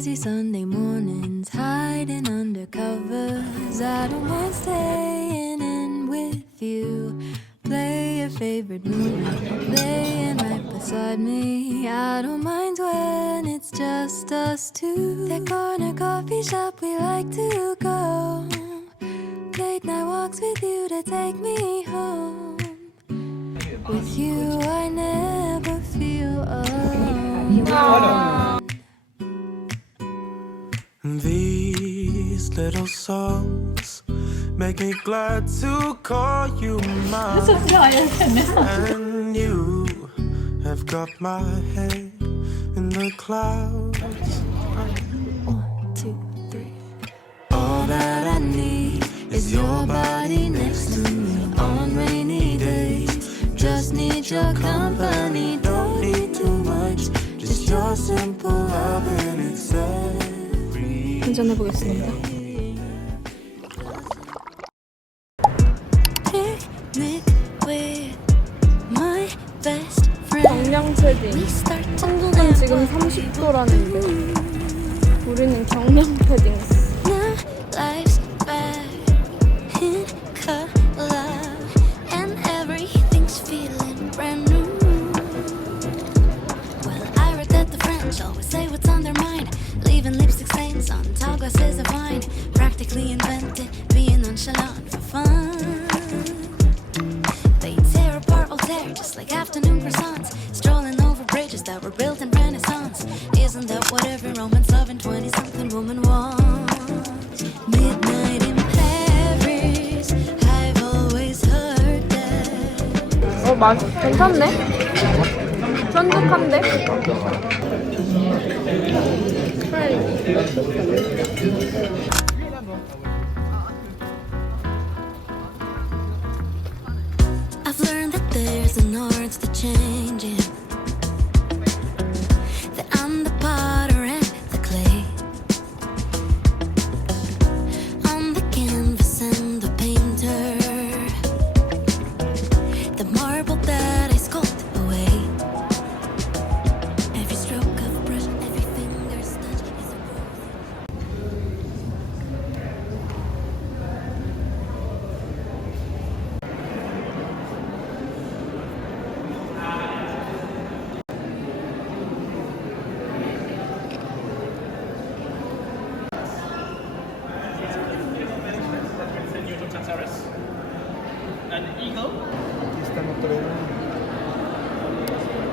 lazy Sunday mornings, hiding under covers. I don't mind staying in with you. Play your favorite movie, laying right beside me. I don't mind when it's just us two. That corner coffee shop we like to go. Late night walks with you to take me home. With you I never feel alone. These little songs make me glad to call you mine. And you have got my head in the clouds. 1, 2, 3. All that I need is your body next to me on rainy days. Just need your company, don't need too much. Just your simple love and it's every. 운전해 보겠습니다. Picnic with my best friend. 경량 패딩. We start to 한국은 지금 30도라는데 우리는 경량 패딩. now life's back in color and everything's feeling brand new. Well, I read that the French always say what's on their mind, leaving lipstick stains on tall glasses of wine. Practically invented being nonchalant for fun. They tear apart Voltaire just like afternoon croissants, strolling over bridges that were built in Renaissance. Isn't that what every romance loving 20-something woman wants? Midnight in Paris, I've always heard that. 맛 괜찮네. 쫀득한데. I've learned that there's an art to changing, that I'm the potter and the clay, I'm the canvas and the painter, the marble that I sculpt away. Every stroke of a brush, every finger's touch is a rose.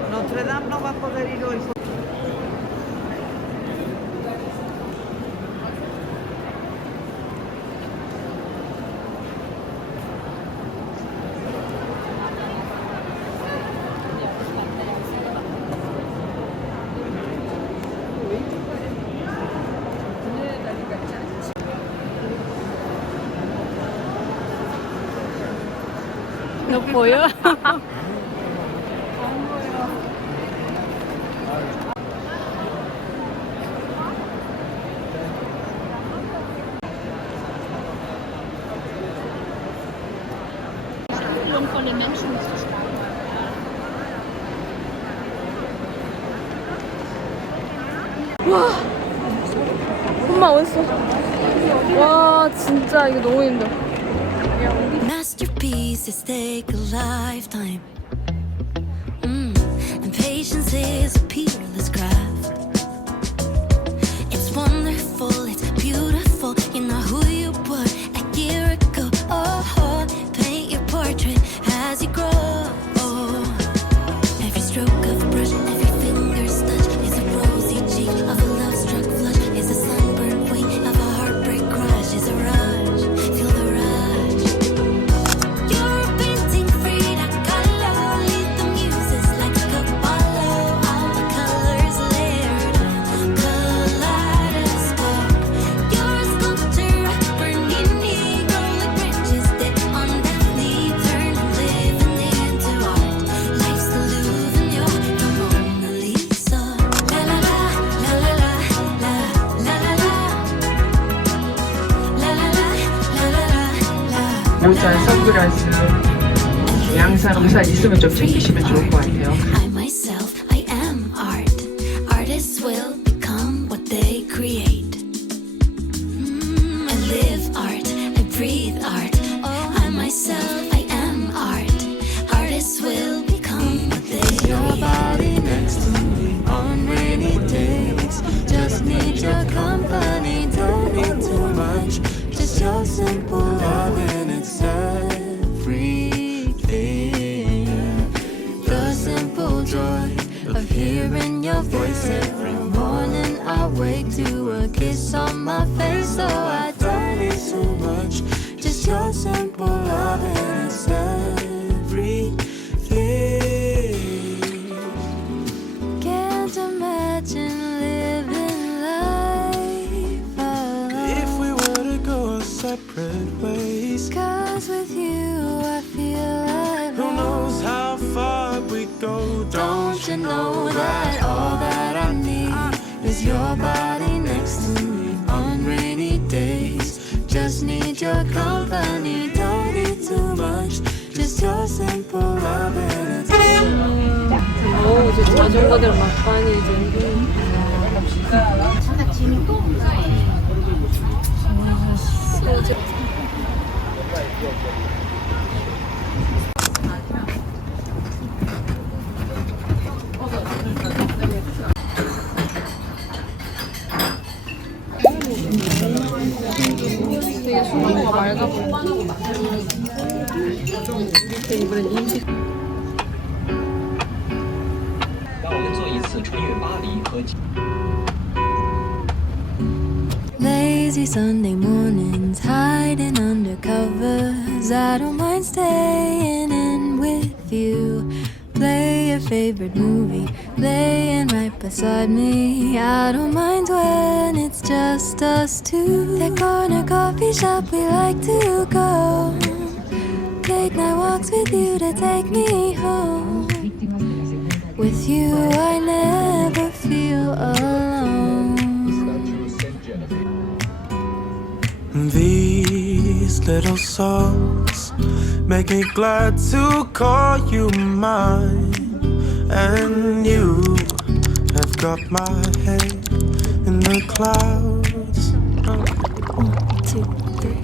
Notre Dame no va a poder ir hoy. 너 보여? Von den Menschen zu stark. 엄마 어딨어? 와 진짜 이거 너무 힘들어. Masterpieces take a lifetime, and patience is a peerless craft. It's wonderful, it's beautiful. You know who you were a year ago. Oh, paint your portrait as you grow. Every stroke of a brush, every finger's touch is a rosy cheek of a love-struck flush. Is a sunburned wing of a heartbreak crush. Is a rush, feel the rush. You're a painting Frida Kahlo, lead the muses like a Cavallo. All the colors layered, kaleidoscope. You're a sculptor, Bernini, grow like branches that on Daphne turn living into art. Life's the Louvre and you're the Mona Lisa. La la la, la la la, la la la la, la la la, la la la. 모자, 선글라스, 양산 우산 있으면 좀 챙기시면 좋을 것 같아요. I myself, I am art. Artists will become what they create. I live art, I breathe art. I myself, I am art. Artists will become what they your body next to me on rainy days. Just need your company, don't need too much. Just your simple love and it's everything. The simple joy of hearing your voice every morning. I wake to a kiss on my face, so I don't need too much. Just your simple love and it's everything. Can't imagine living life alone. If we were to go our separate ways, 'Cause with you I feel like who knows how far we go? Don't you know that all that I need is your body next to me on rainy days? Just need your company, don't need too much. Just your simple love and it's 이제 자전거들 막판이 이제. 되게 수박과 맑아 보여. 이번엔 인식. 让我们做一次穿越巴黎和。 Lazy Sunday mornings, hiding under covers. I don't mind staying in with you. Play your favorite movie, laying right beside me. I don't mind when it's just us two. That corner coffee shop we like to go. Late night walks with you to take me home. With you I never feel alone. These little songs make me glad to call you mine. And you have got my head in the clouds. 1, 2, 3.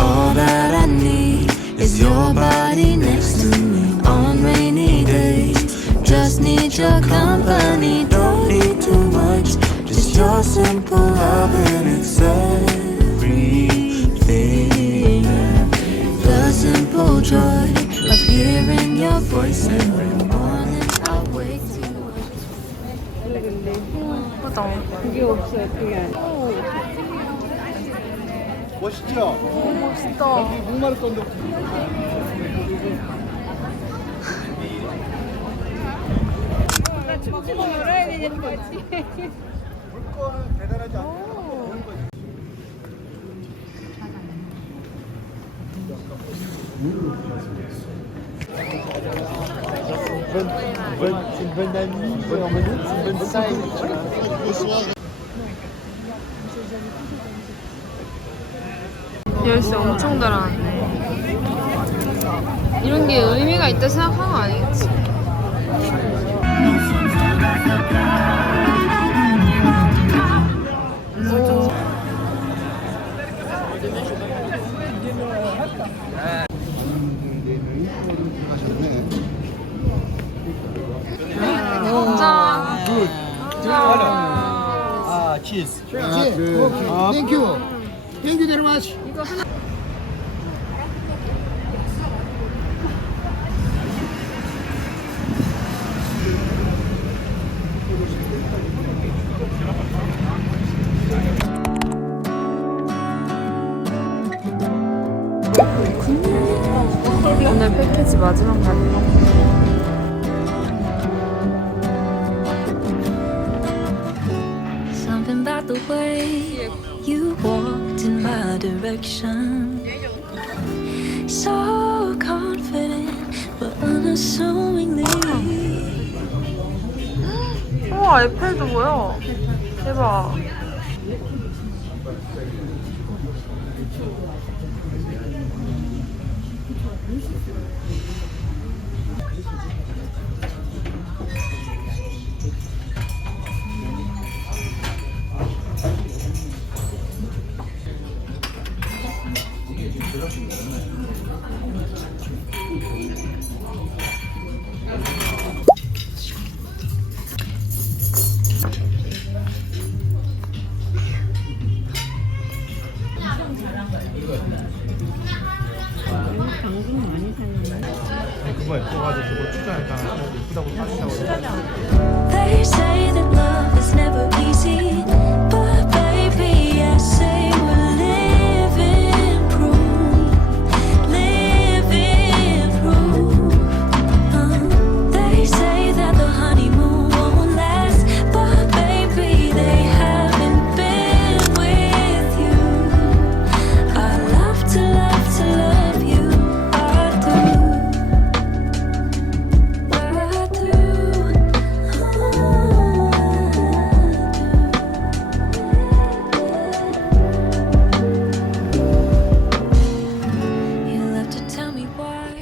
All that I need is your body next to me on rainy days. Just need your company, don't need too much. Just your simple love and it's everything. The simple joy of hearing your voice every morning. I wake to 예쁘다. 그게 없어, 예쁘게. 멋있죠? 멋있다. 목마를 건데. 물건은 대단하지 않고. Bonne amie, bonne 열쇠 엄청 달아놨네. 이런 게 의미가 있다 생각한 거 아니겠지? cheese. Thank you. Thank you very much. 오늘 패키지 마지막 날이야. something about the way you walked in my direction. So confident, but unassumingly. 우와, 에펠도 뭐야? 대박. 나무가 예뻐가지고 그걸 추천할까 예쁘다고 따진다고 They say that love is never easy, but baby, I say we're living proof, living proof. They say that the honeymoon won't last, but baby, they haven't been with you. I love to love to love you, I do. I You'll have to tell me why.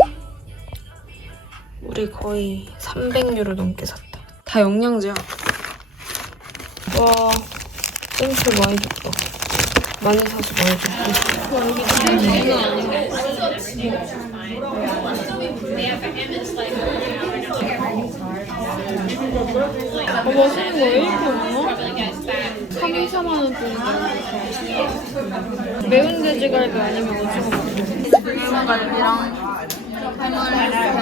우리 거의 300유로 넘게 샀다. 다 영양제야. 와, 땡큐 많이 줬다. 많이 사서 많이 줬다. 와, 여기 진짜 장난 아니야. 맛있는 거 왜 이렇게 없나? 3일 4만 원짜리. 매운 돼지갈비 아니면 오징어 먹고. 매운 갈비랑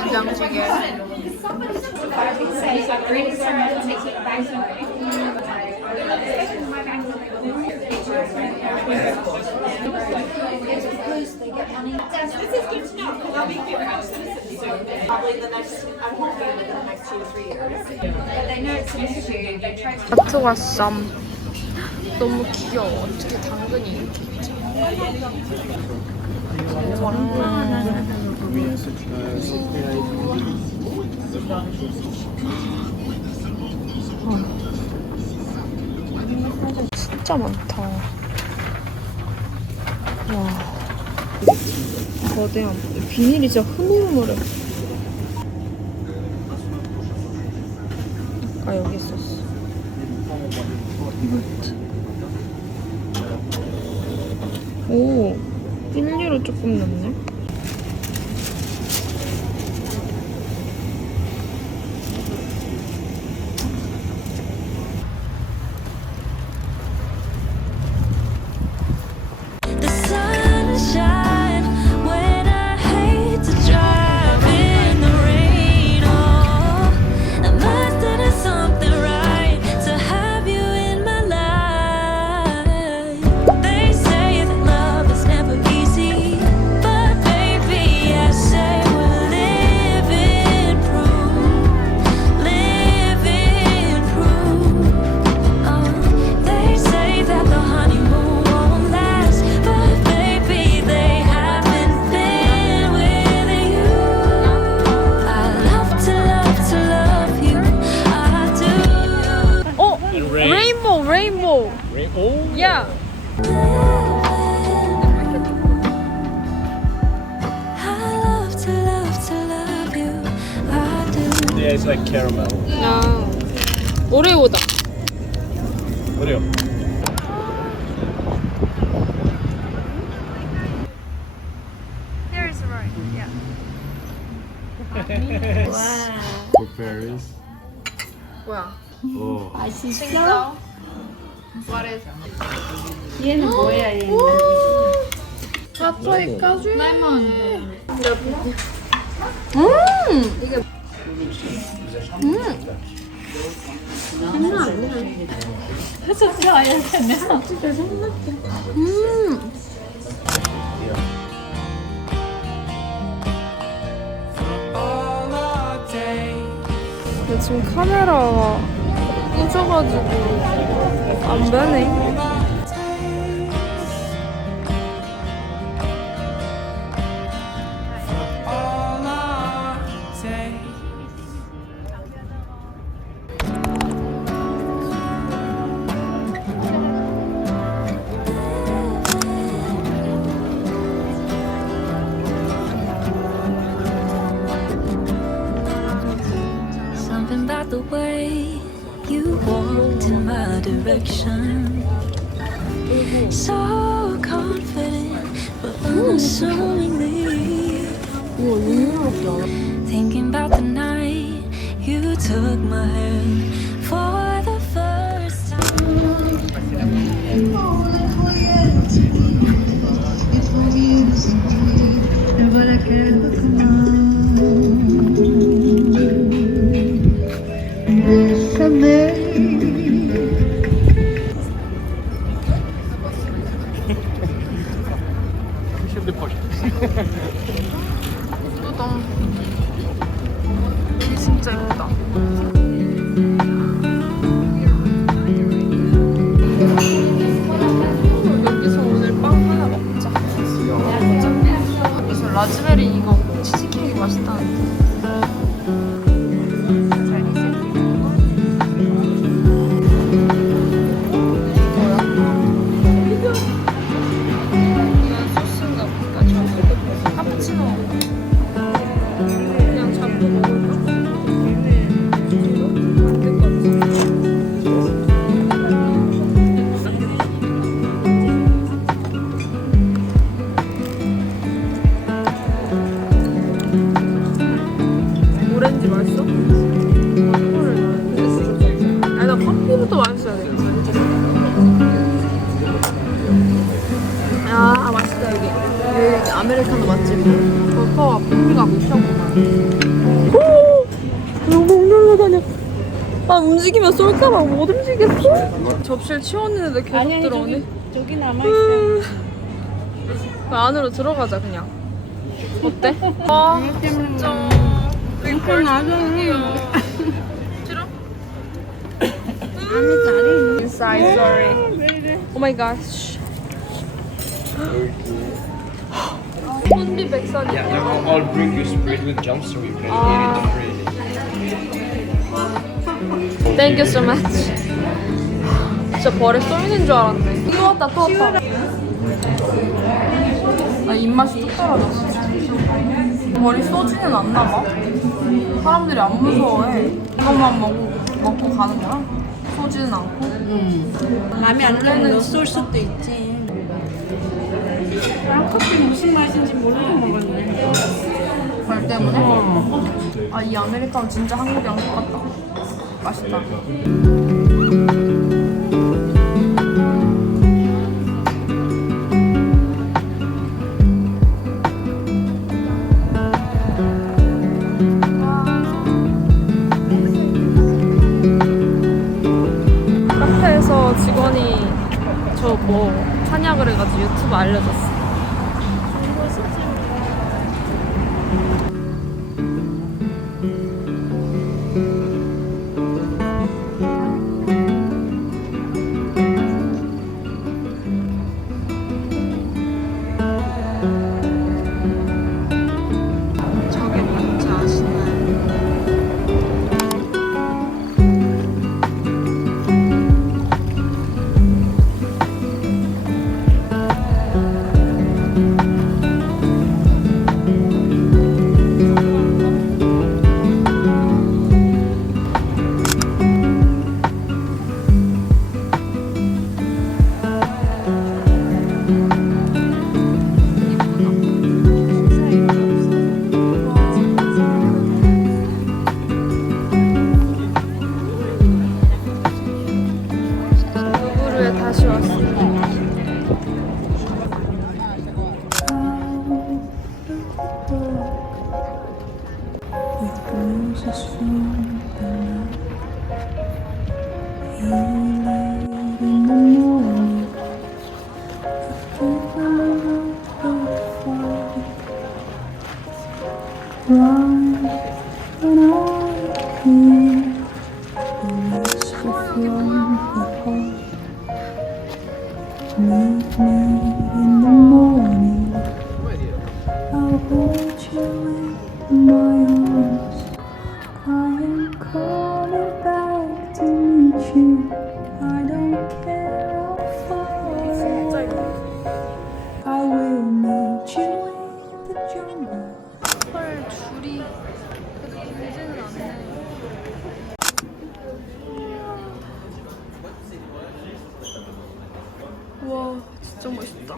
된장찌개. 마트 왔어. 너무 귀여워. 어떻게 당근이 이렇게 있지? 진짜 많다. 와, 거대한 비닐이 진짜 흐물흐물해. 아까 여기 있었어. 오, 1유로 조금 넘네. The sunshine when I hate to drive in the rain. Oh, I must have done something right to have you in my life. They say that love is never easy, but baby, I say we're living proof, living proof. They say that the honeymoon won't last, but baby, they haven't been with you. I love to love you, I do. 어, 레인보우, 레인보우. 오! 야. I love to love you, I do. Yeah, it's like caramel. 야, 오레오다. 그래요. Here is right. Yeah. Berries. 뭐야? 오. What is? 얘는 뭐야 얘는? 사토이까지. 레몬. 그래서 좋아요 되면. 근데 지금 카메라가 꺼져가지고 안 되네. Something about the way you walked in my direction, so confident but unassumingly. Thinking about the night you took my hand for the first time. 여기서 오늘 빵 하나 먹자. 여기서 라즈베리 이거 치즈케이크 맛있다는데. 오렌지 맛있어? 아니 나 커피부터 맛있어야 돼. 아 맛있다 여기. 여기 아메리카노 맛집. 버터와 풍미가 미쳤구만. 오! 너무 날라다녀. 아 움직이면 쏠까봐 못 움직였어. 접시를 치웠는데 계속 들어오네. 저기 남아있어. 그 안으로 들어가자 그냥. 어때? 아 진짜. 빙글 나중이야. 싫어? 아니 다리. Inside, sorry. Oh my gosh. 혼비 백선이. Yeah, I'll bring you spread with jump so you can eat it freely. Thank you so much. 진짜 벌에 쏘이는 줄 알았네. 또 왔다 또 왔다. 나 입맛이 뚝 떨어졌어. 벌이 쏘지는 않나 봐. 사람들이 안 무서워해. 이것만 먹고 가는 거야? 쏘지는 않고? 마음에 안 들면 쏠 수도 있지. 아, 커피 무슨 맛인지 모르고 먹었네. 벌 때문에? 아, 이 아메리카노 진짜 한국이랑 똑같다. 맛있다. 카페에서 직원이 저 뭐 하냐 그래가지고 유튜브 알려줬어. 저게 뭔지 아시나요? 루브르에 다시 왔습니다. 헐 줄이 그래도 길지는 않네. 와 진짜 멋있다.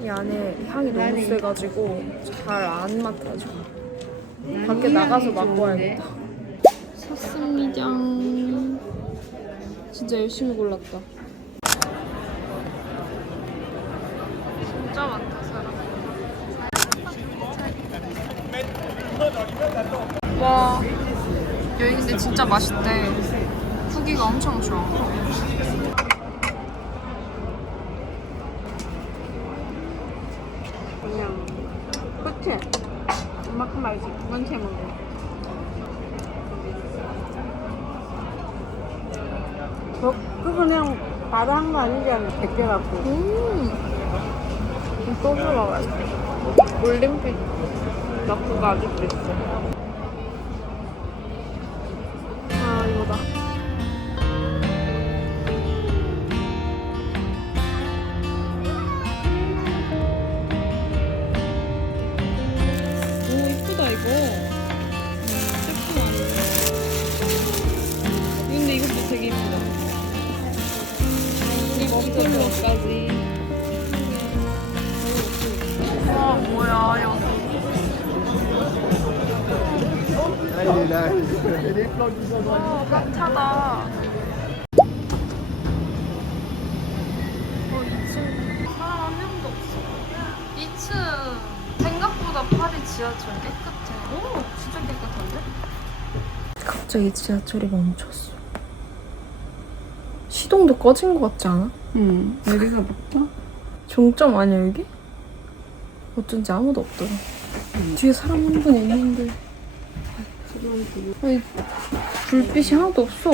이 안에 향이 너무 세가지고 잘 안 맡아져. 밖에 나가서 맡고야겠다. 샀습니다. 진짜 열심히 골랐다. 진짜 많다 사람. 와 여기 근데 진짜 맛있대. 후기가 엄청 좋아. 그냥 그치? 이만큼 말지 두 번째 먹어. 그 그냥 바로 한 거 아니지 않나? 100개 갖고. 소주가 맛있어. 올림픽 마크가 아직도 있어. 아 이거다. 오 이쁘다 이거. 제품 아니야. 근데 이것도 되게 이쁘다. 이 머플러까지. 와 뭐야 여기. 와 깜짝아. 2층 사람 한 명도 없어. 2층 생각보다 파리 지하철 깨끗해. 오 진짜 깨끗한데? 갑자기 지하철이 멈췄어. 시동도 꺼진 것 같지 않아? 응. 여기가 볼까? 종점 아니야 여기? 어쩐지 아무도 없더라. 뒤에 사람 한 분 있는데 아니 불빛이 하나도 없어.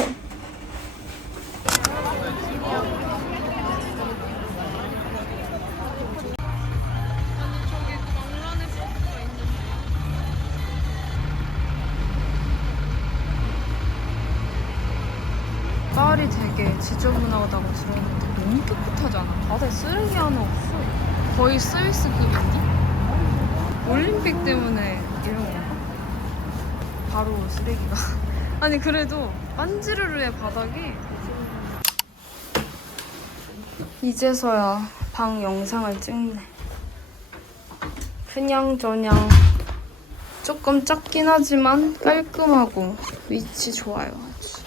파리 되게 지저분하다고 들었는데 너무 깨끗하지 않아? 바다에 쓰레기 하나 없어. 거의 스위스급인데? 올림픽 때문에 이런 건가? 바로 쓰레기가. 아니 그래도 빤지르르의 바닥이 이제서야 방 영상을 찍네. 그냥저냥 조금 작긴 하지만 깔끔하고 위치 좋아요. 아주.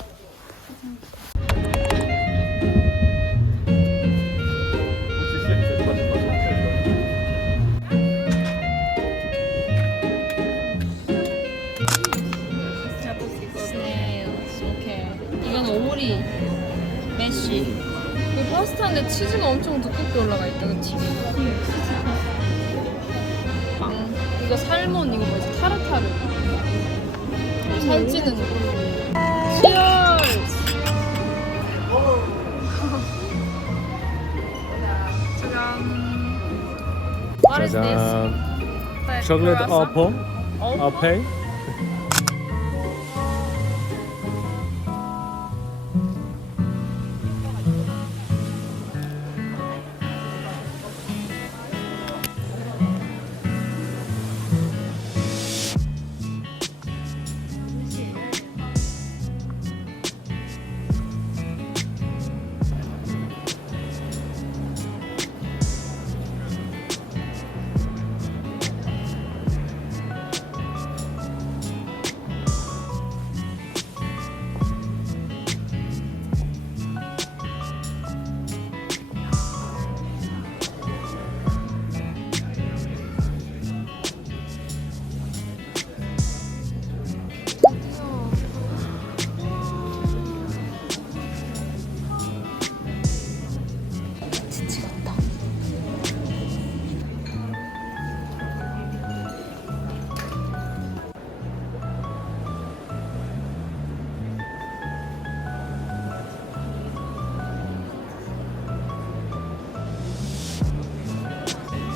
이건 오리 메쉬. 이 파스타인데 치즈가 엄청 두껍게 올라가 있다, 그치? 빵. 이거 살몬, 이거 뭐지? 타르타르. 살찌는 거. 치얼스! 짜잔. What is this? 네, Chocolate croissant? apple. Apple.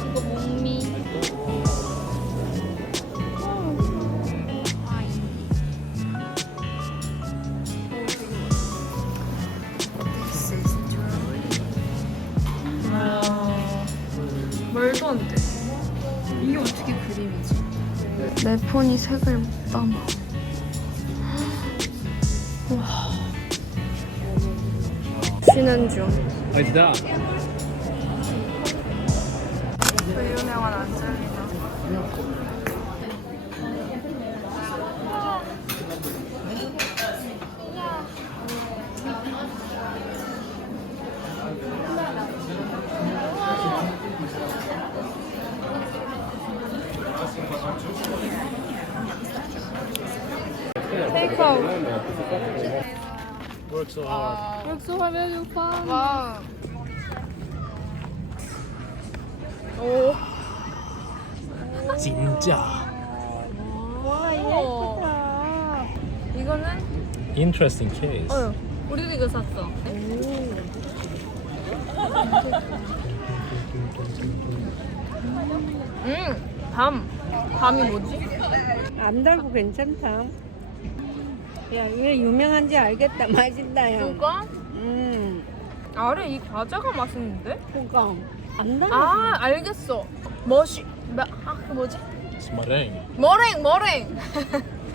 이거 목미. 말도 안 돼. 이게 어떻게 그림이지? 내 폰이 색을 못 담아. 와. 쉬는 중. 아니다. 그 유명한 안젤리나. how. Work so hard. Work so hard, very fun. Wow. 오. 진짜. 와, 예쁘다. 이거는? Interesting case. 우리도 이거 샀어. 밤이 뭐지? 안 달고 괜찮다. 야, 왜 유명한지 알겠다. 맛있다, 야. 그거? 아래 이 과자가 맛있는데? 그거. 안 달고. 아, 알겠어. 그 뭐지? It's meringue. 머랭.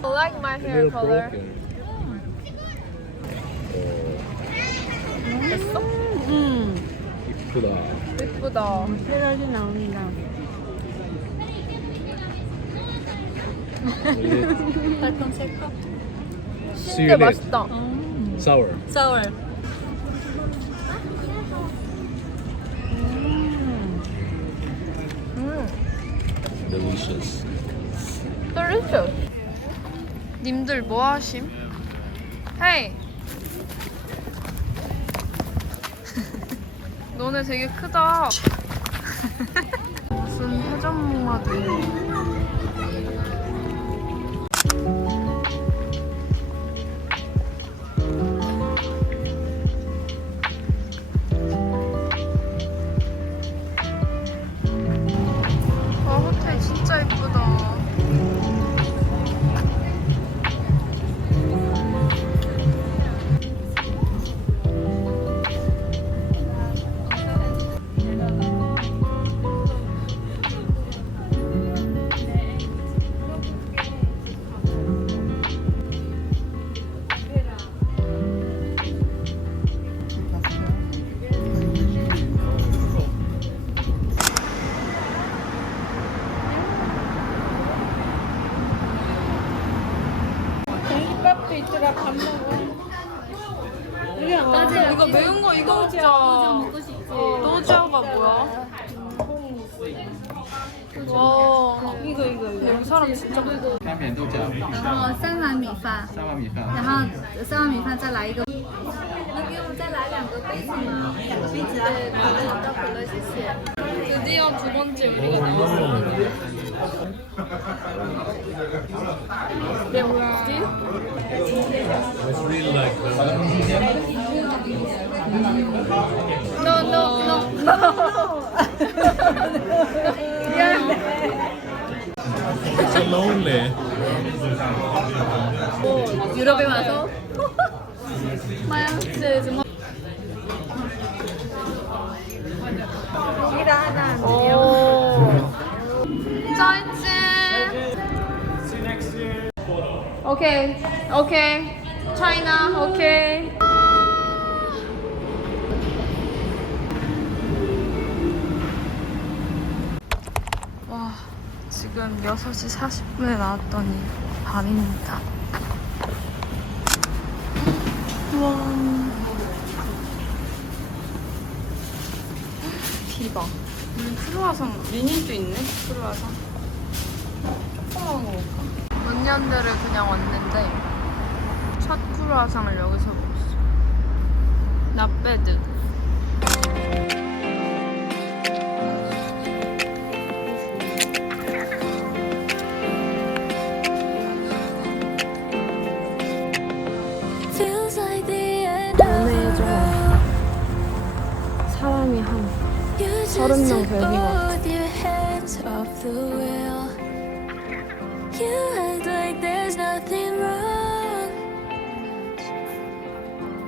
I like my hair Little color. broken. 됐어? 이쁘다. 예쁘다. 페라리 나온다. 달콤달콤. 신데 Sweet. 맛있다. Sour. Sour. Delicious. Delicious. 님들 뭐 하심? 헤이. 너네 되게 크다. 무슨 해전무마도 있네. 와, 호텔 진짜 예쁘다. 김밥도 있더라. 밥 먹어. 맞아. 이거 매운 거 이거 먹자. 먹고 싶지. 노지아가 뭐야? 와. 이거. 여기 사람 진짜 많다. 干煸豆角，然后3碗米饭，三碗米饭。然后3碗米饭再来一个。能给我们再来2个杯子吗？杯子啊，好的好的好的，谢谢。 드디어 두 번째 우리가 나왔어. 네, 뭐지? It's really like so lonely. 유럽에 와서 마양스 정말 짜이지. 오케이. 차이나, 오케이. 와, 지금 6시 40분에 나왔더니 밤입니다. 우와. 대박. 크루아상 미니도 있네. 크루아상 조그만 거 먹을까? 문연대를 그냥 왔는데 첫 크루아상을 여기서 먹었어. 낫배드. Feels like the end of the road. 사람이 한 You just 30명 took 되는 것 같아. both your hands off the wheel. You act like there's nothing wrong.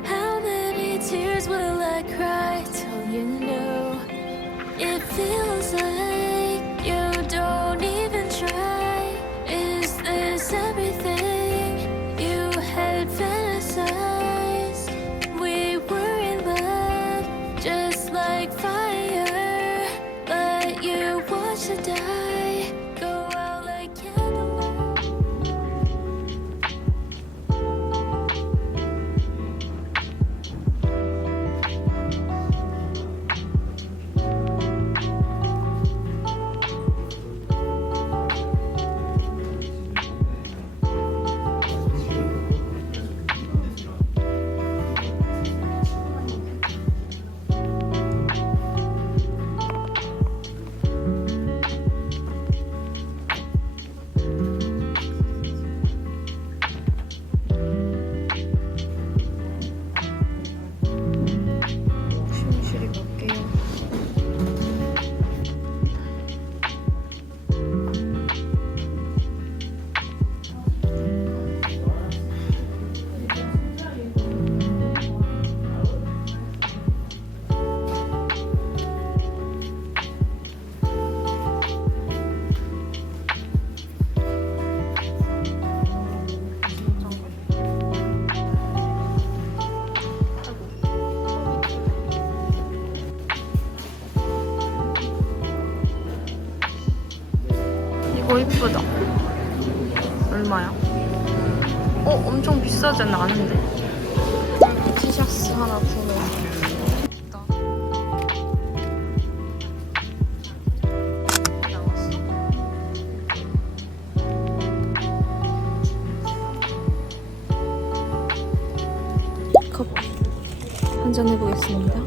How many tears will I cry till you know? It feels like you don't even try. Is this everything you had fantasized? We were in love, just like fire, but you watched it die, go out like candlelight. 예쁘다. 얼마야? 엄청 비싸진 않은데. 티셔츠 하나 구매. 커피 한잔 해보겠습니다.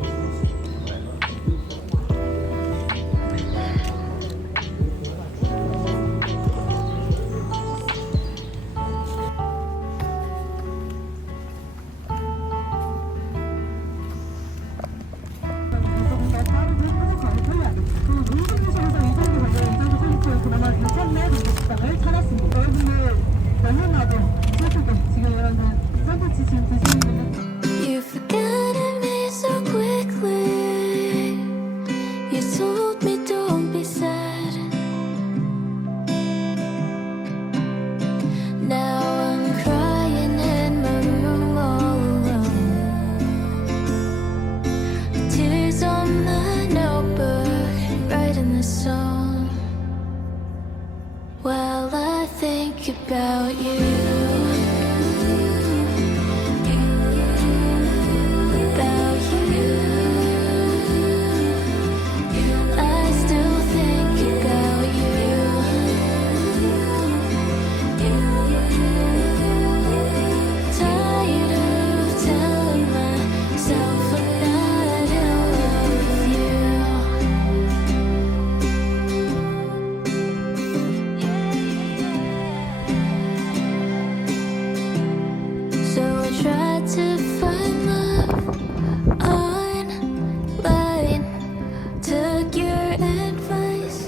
You've forgotten me so quickly. You told me don't be sad. Now I'm crying in my room all alone. Tears on the notebook, writing this song while I think about you. About you, I still think about you. Tired of telling myself I'm not in love with you. So I tried to find love online, took your advice.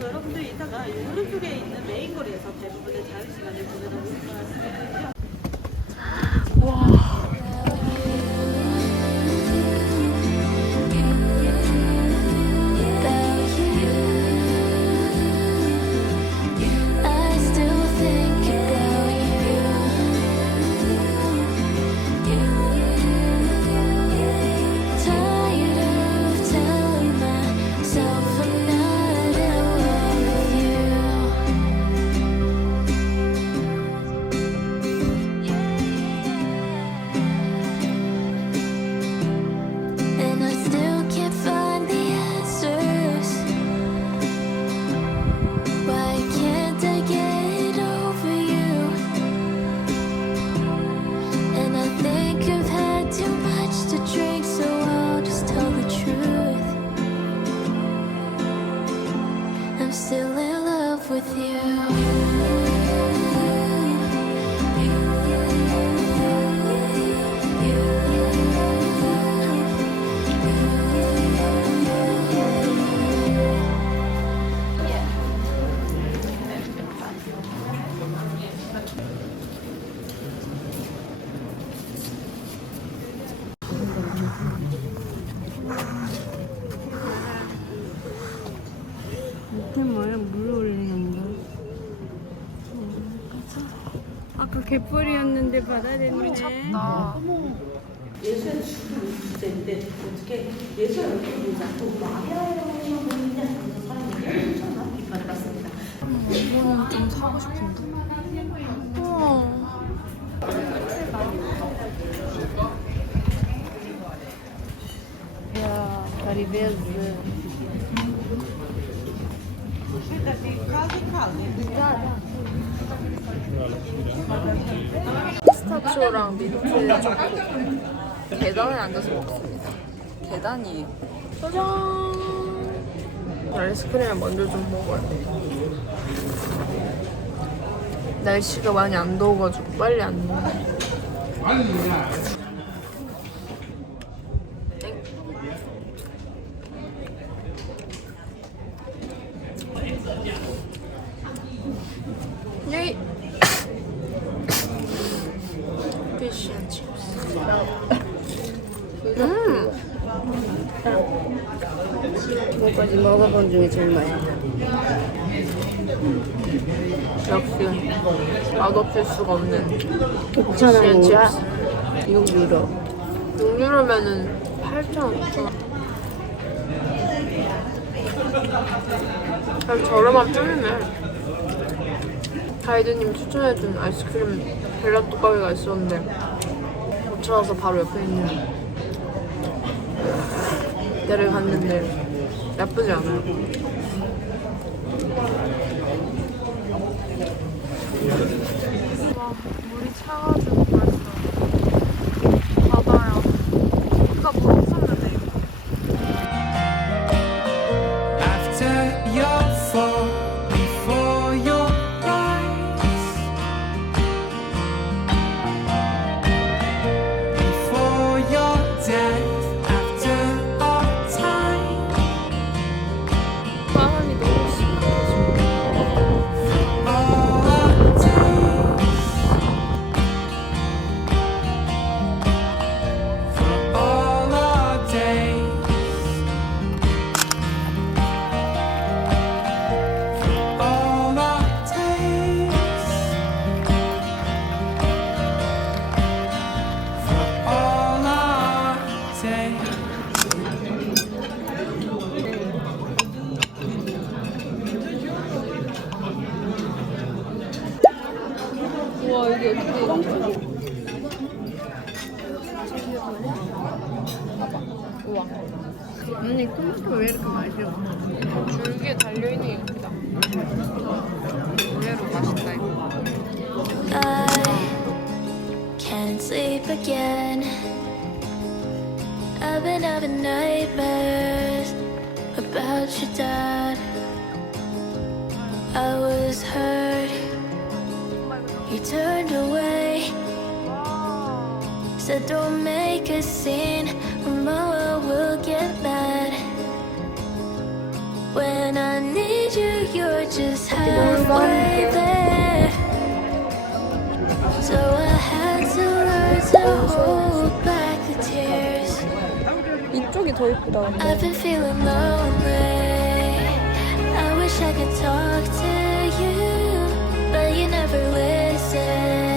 여러분들 이따가 오른쪽에 있는 메인 거리에서 대부분의 자유시간을 보내다 보시면 About you, I still think about you. Tired of telling myself I'm not in love with you. And I still can't find the answers. Why can't I get over you? And I think I've had too much to drink, so I'll just tell the truth. I'm still in love with 밑에 뭐야? 물 올리는 거. 아까 갯벌이었는데 바다 됐네. 나 예수의 주제인데 어떻게 예수의 얼굴을 잡고 마리아라고 보이냐 하면서 사람들이 엄청난 비판을 받습니다. 이거는 좀 사고 싶은데. 우와. 야, 다리 베즈. 피스타치오랑 민트 초코. 계단에 앉아서 먹습니다. 계단이에요. 짜잔. 아이스크림을 먼저 좀 먹어야 돼. 날씨가 많이 안 더워가지고 빨리 안 먹어. 예이. 피쉬 앤 칩스. 지금까지 먹어본 중에 제일 맛있다. 역시 맛없을 수가 없는 6,000원인가? 칩스. 6유로. 6유로면은 8,000원. 참 저렴한 편이네. 가이드님 추천해준 아이스크림 젤라또 가게가 있었는데 못 찾아서 바로 옆에 있는 데를 갔는데 나쁘지 않아요. 와, 물이 차가지고 벌써 바다야. 아까 물 없었는데. After your fall, before your rise, before your death, after all time, 바람이 너무 심각해. all our days, for all our days. All our days, for all our days. 우와, 여기 어떻게 우와. 언니 토마토 왜 이렇게 맛있어? 줄기에 달려있는 게 웃기다. 의외로 맛있다 이거. I can't sleep again. I've been having nightmares about your dad. I was hurt, you turned away. Said don't make a scene, or Mama will get mad. When I need you, you're just halfway there. So I had to learn to hold back the tears. 이쪽이 더 예쁘다. I've been feeling lonely. I wish I could talk to you, but you never listen.